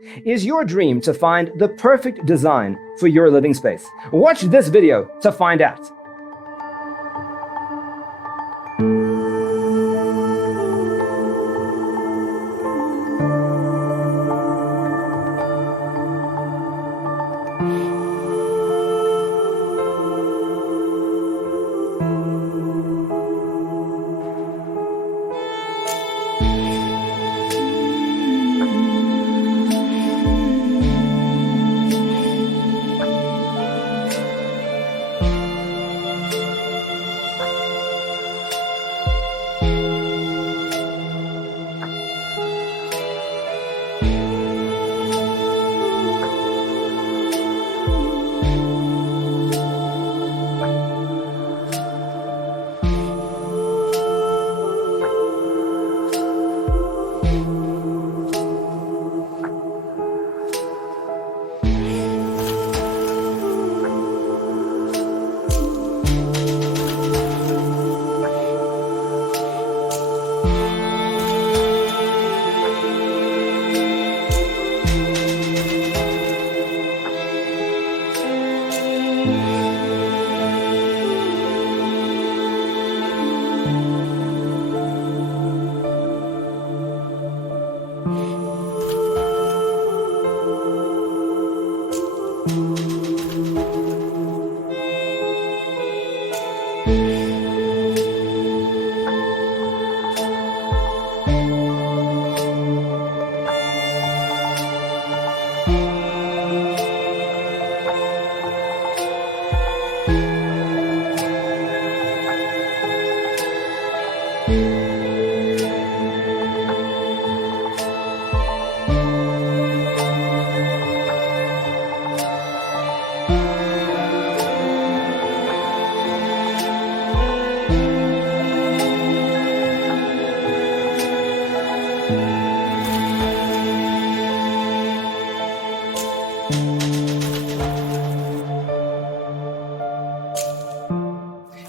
Is your dream to find the perfect design for your living space? Watch this video to find out.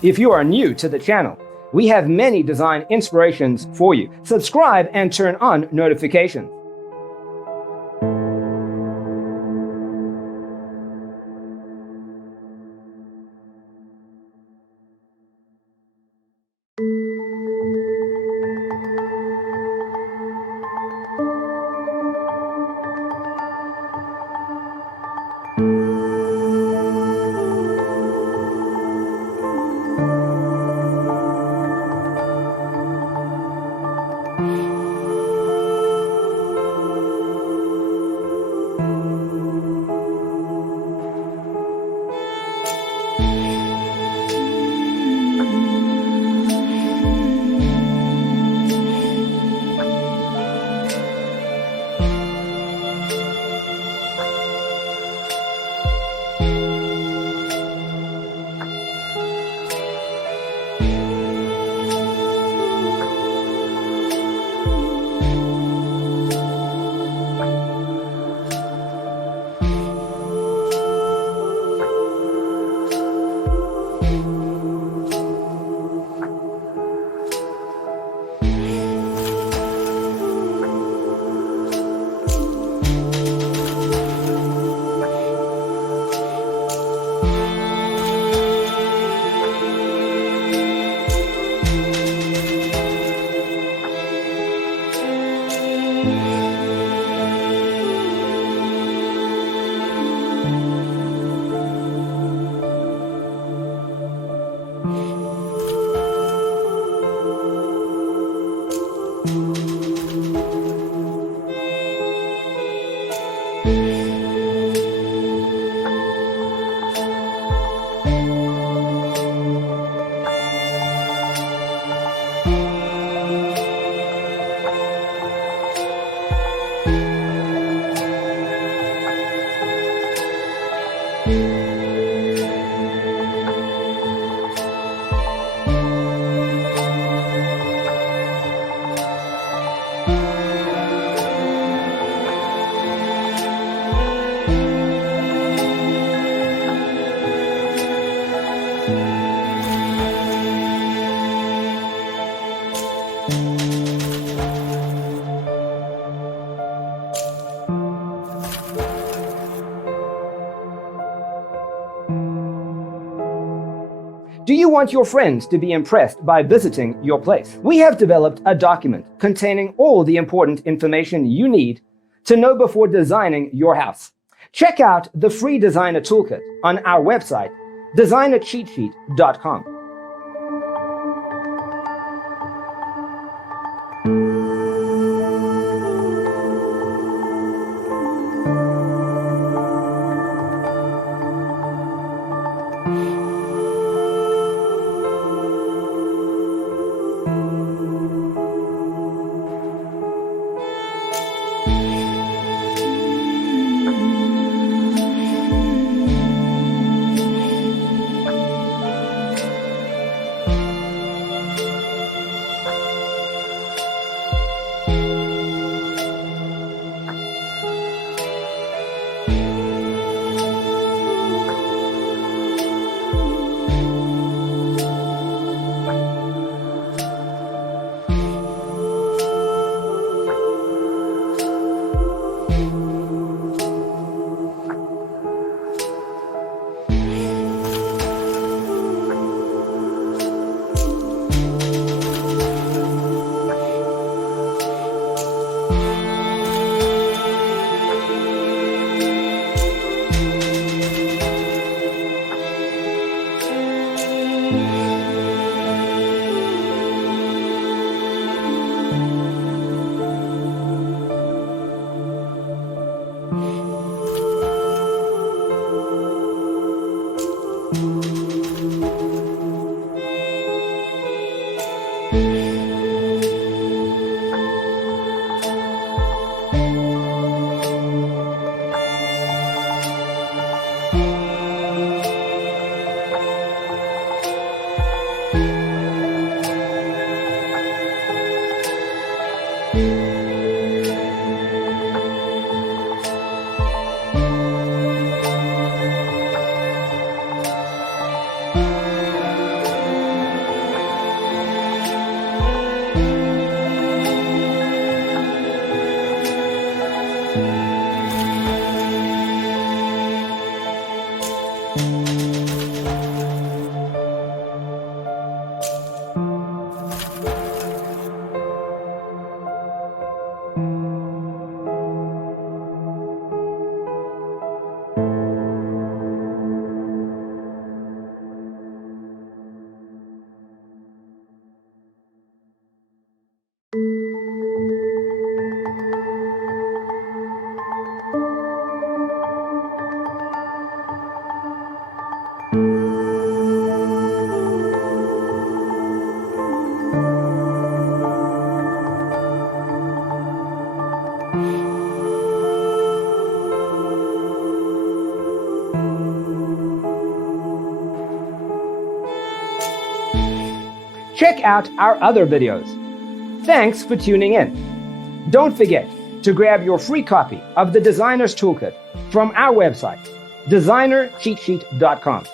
If you are new to the channel, we have many design inspirations for you. Subscribe and turn on notifications. Do you want your friends to be impressed by visiting your place? We have developed a document containing all the important information you need to know before designing your house. Check out the free designer toolkit on our website, designercheatsheet.com. Check out our other videos. Thanks for tuning in. Don't forget to grab your free copy of the Designer's Toolkit from our website, designercheatsheet.com.